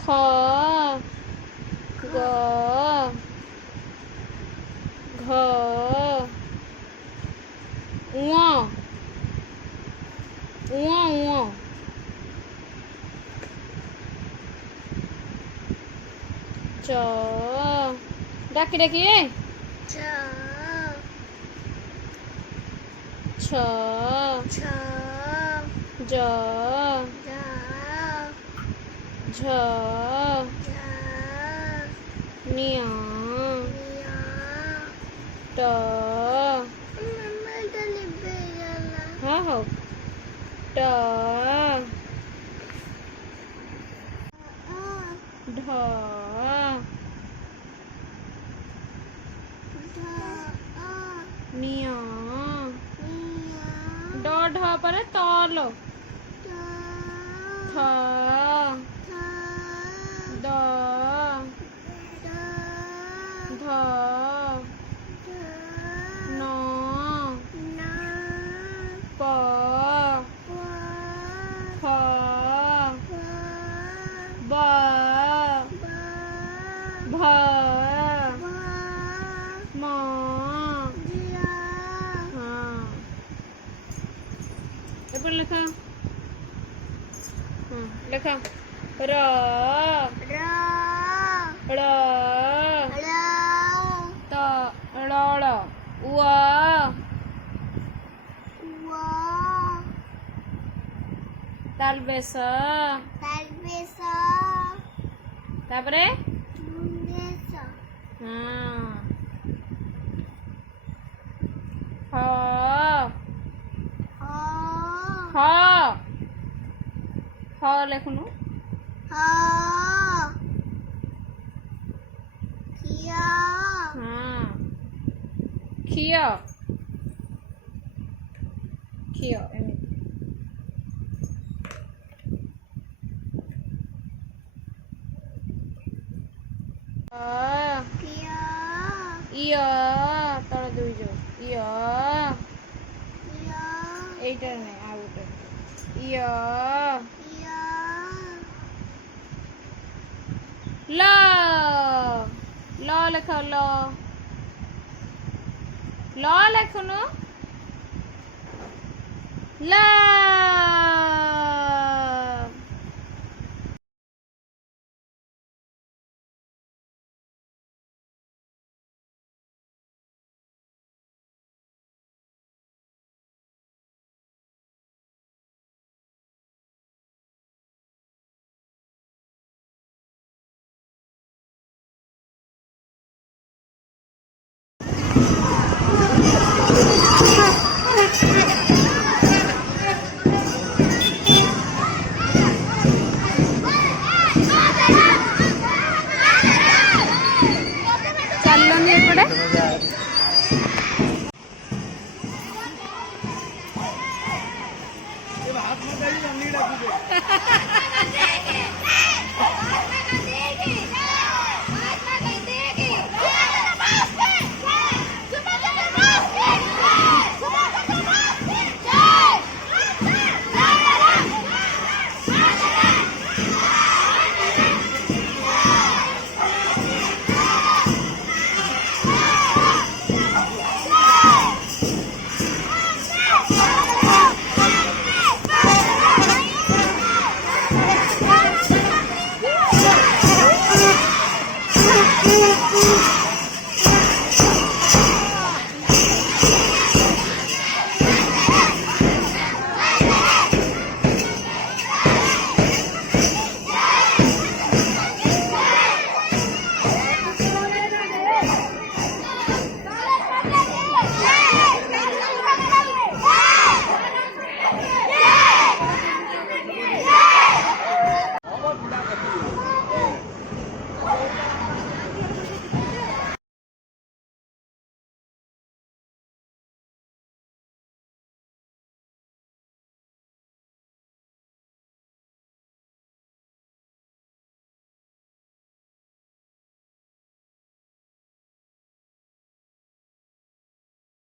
ख ग घ ङ ङ च डाकी डाकी च छ छ ज ज झ झ न्या निया ट मम्मा तले बेला हाँ हो ट ढ निया ड ढ पर तल थ द ध न प फ ब भ म हाँ एपड़ लिखा हाँ लिखा र ड़ त ड़ व तालबेस तापरे हाँ ह ह लिखनु हाँ खिय खिय इय तल दुई जो इय एइटर नहीं आ गोटे इय ल ल लेख ल लेखनु ला चलनी एपटे हाथ में